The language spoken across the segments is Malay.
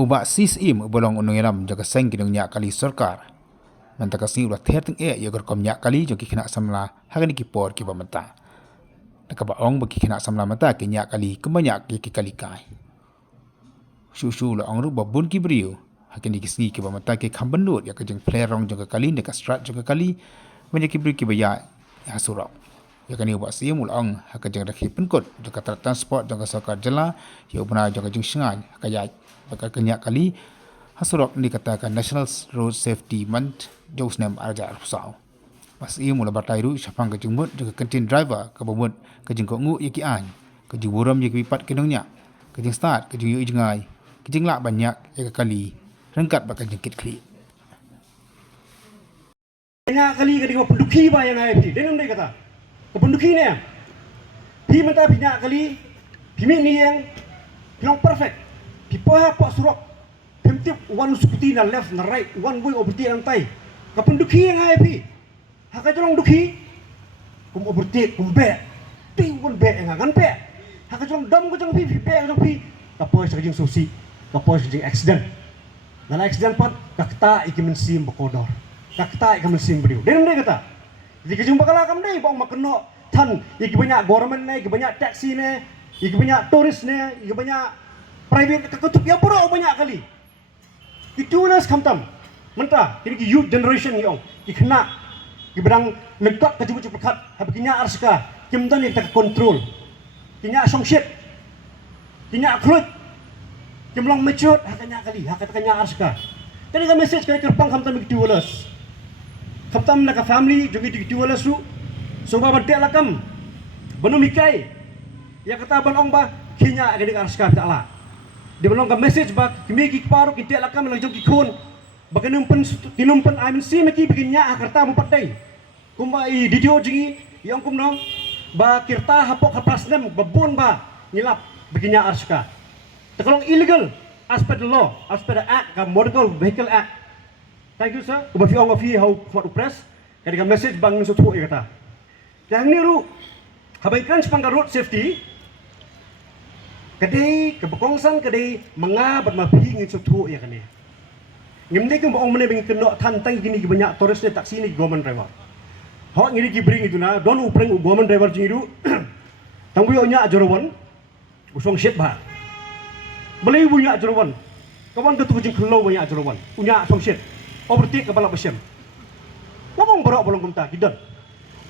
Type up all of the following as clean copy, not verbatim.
ubah sistem bolong unung iram jaga seng kidung nyak kali sarkar. Mentaka si ulah terting ya gerkom nyak kali joki kena samla hagani ki por ki bamata. Nakaba ong bagi kena samla mata ki nyak kali kebanyak ki kali kai. Shu la ong ru babun ki brio. Hakin dikisni ki bamata ki kambendut ya kajeng player rong jaga kali dekat strat jaga kali banyak ki brio ki baya hasurau. Ya kani ubah si mul ong hakajeng rakhi penkot jaga transport jaga sarkar jela ya ubna jaga jeng sengai hakaya bakal kenyak kali hasurok dikatakan National Road Safety Month jauh senam arja arusau. Pas ia mula bertairu syafang kejeng mut juga kentin driver ke bumut kejeng kok ngu yaki an kejeng buram yaki pipat kedongnya kejeng start kejeng yu jengai kejeng lak banyak ya kali rengkat bakal jengkit kli. Tengah kali ketika penduki bayang ayah pi, dengar dia kata, kependuki ni, pi mentah banyak kali, pi ni yang, yang perfect, pi poha pak surok, pi tiap one skuti na left na right, one boy oberti lantai, kependuki yang ayah pi, hak aja orang duki, kum oberti kum be, pi one be yang akan be, hak aja orang dam kejang pi be kejang pi, kapoi sekejang susi, kapoi sekejang accident, dalam accident pat kakta ikimen sim bekodor. Kakta ikan mesin beliau. Dia nanti kata, jika jumpa kalah kami ni, bang makno tan, iki banyak government ni, iki banyak taksi ni, iki banyak turis ni, iki banyak private ketutup yang pura banyak kali. Itu nas kamtam, mentah. Ini ki youth generation ni orang, iki kena, iki berang lengkap kecuali cepat, habis kinya arska, kimdan yang tak kontrol, kinya songship, kinya kulit, kimlang mature, hakanya kali, hakatnya arska. Jadi kan message kali kerpang kamtam iki tulas. Kaptam nak family juga dijual su, so bawa dia lakam, benu mikai, ya kata ban ong ba, kinya agak dengar sekarang tak lah. Dia belum ke message ba, kimi kiparu kita lakam lang jom kikun, bagai numpen I si meki bikinnya kerta mupatai, kumba I video jingi, yang kum nong, ba kerta hapok hapas nem, babun ba, ngilap bikinnya arska. Terkalong illegal, as per the law, as per the act, motor vehicle act. Thank you sir. Ubafi orang afi how for press. Ketika message bang nusu tu kata. Yang ni ru habaikan sepanggar road safety. Kedai kebekongsan kedai mengabat mapi nusu tu ya kan ni. Ngimni kan orang mana bing kena tantang gini banyak tourist ni taksi ni government driver. Hak ngiri gibring itu na don upring government driver jingiru. Tangbu yo nya ajarawan. Usong shit bah. Beli punya ajarawan. Kawan ketu jing kelau banyak ajarawan. Punya song shit. Oberti kepala besyam. Ngomong berak bolong kumta, gidan.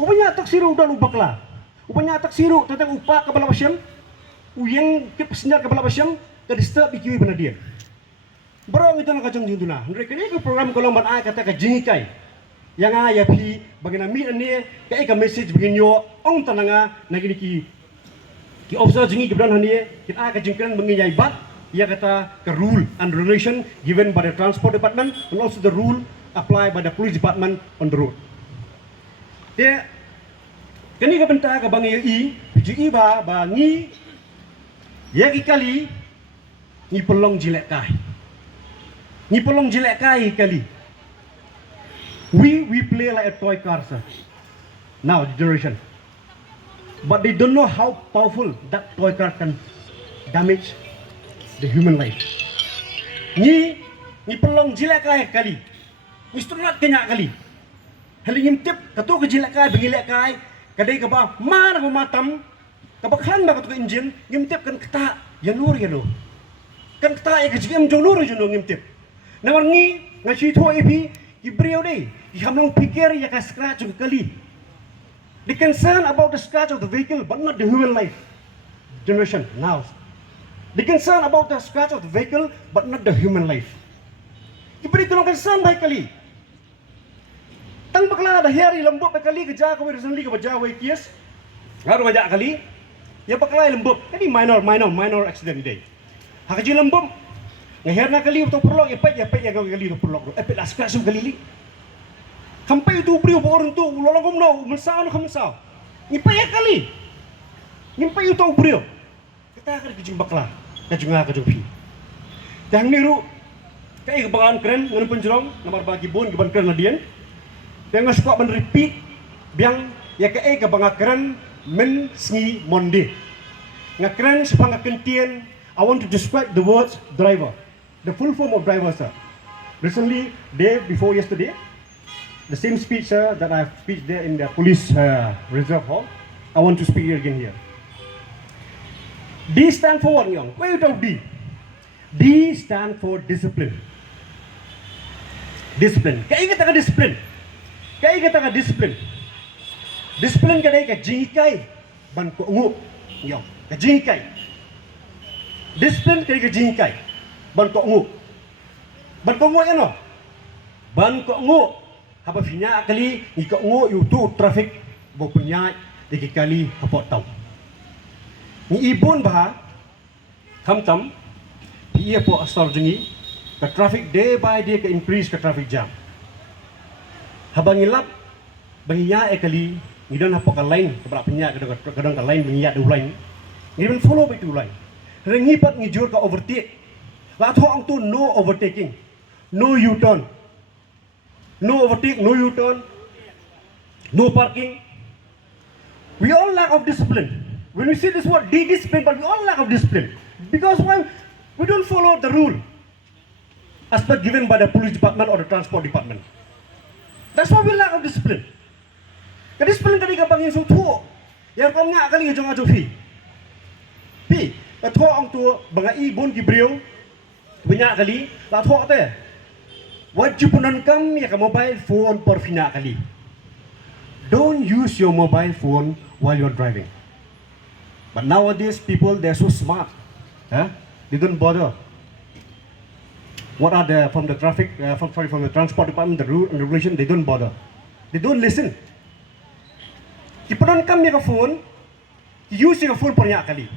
Upanya tak siru dan ubaklah. Upanya tak siru tentang upak kepala besyam. Uyang senyar kepala besyam, tadi start bikiwi benar dia. Berang itu nak kacang jintuna. Mereka ni ke program kolomban ay kata kajingikai. Yang ayah pi bagaimana mi ni kayak ke message begini ong tananga nagi ki officer jingi keberan hani kita kajingkan menginyai bat. Ia kata ke rule and regulation given by the transport department and also the rule applied by the police department on the road. Dia kini ke bentah ke bang i PGI ba ngi ya kali ni pelong jilek kai. Ni pelong jilek kai kali. We play like a toy car sir. Now the generation. But they don't know how powerful that toy car can damage the human life. Ni pelong jilek kai kali. Ni stronat kenya kali. Hali ngintip katu ke jilek kai bengilek kai kadai ke ba mana ko matam kabakhan ba katu ke engine ngintip kan kata ya nur. Kan kata ya kejim jong nur juno ngintip. Nawar ngi ngashi tho ipi ibriu dei. Ihamlong pikir ya ka scratch kali. They concern about the scratch of the vehicle but not the human life. Generation now. They concern about the scratch of the vehicle, but not the human life. Diberi tolong concern baik kali. Tang bakla ada hari lembut baik kali kerja kau recently ke baca baik kias. Haru banyak kali. Ya bakla lembut. Ini minor accident day. Hakaji lembut. Ngahirna kali untuk perlok epet ya kali untuk perlok. Epet lah scratch kali li. Sampai itu beri orang tu lolong kau no mensau no mensau. Ngipay ya kali. Ngipay itu beri. Kita akan kejung bakla. Kejung pi. Yang ni ru kai kebangan keren ngan penjerong nomor bagi bon keban keren ladian. Yang suka men repeat biang ya kai kebangan keren men sngi monde. Ngakeren sepang kentien I want to describe the words driver. the full form of driver, sir. Recently, day before yesterday, the same speech, sir, that I speak there in the police reserve hall, I want to speak again here. D stand for what, Nyong? Why you talk D? D stand for discipline. Discipline. Kaya kata ka discipline. Kaya kata ka discipline. Discipline kadai ka jingkai ban ko ngu. Nyong. Ka jingkai. Discipline kadai ka jingkai ban ko ngu. Ban ko ngu ano? Ban ko ngu. Haba finya kali ni ko ngu yu tu traffic bo punya di kali hapot tau. Ni ibon bah kam tam iya po asal jengi ke traffic day by day ke increase ke traffic jam. Habang ngilap bangiya kali ngidan hapo ka line keberapa nya kadang ka line bangiya du line. Ngidan follow by tu line. Rengi pat ngijur ka overtake. La tho ang tu no overtaking. No U-turn. No overtake, no U-turn. No parking. We all lack of discipline. When we see this word discipline, but we all lack of discipline. Because why? We don't follow the rule as per given by the police department or the transport department. That's why we lack of discipline. Cái discipline tadi kapang yang suatu, yang kau ngak kali ngejong ajo fi. Pi, thọ ông tu bangai bon gibriu, banyak kali, la thọ te. Wajib penonton ya ke mobile phone per fina kali. Don't use your mobile phone while you're driving. But nowadays people they're so smart, they don't bother. What are the from the traffic from the transport department, the rule and regulation, they don't bother. They don't listen. Ki penonton ya ke phone, use your phone banyak kali.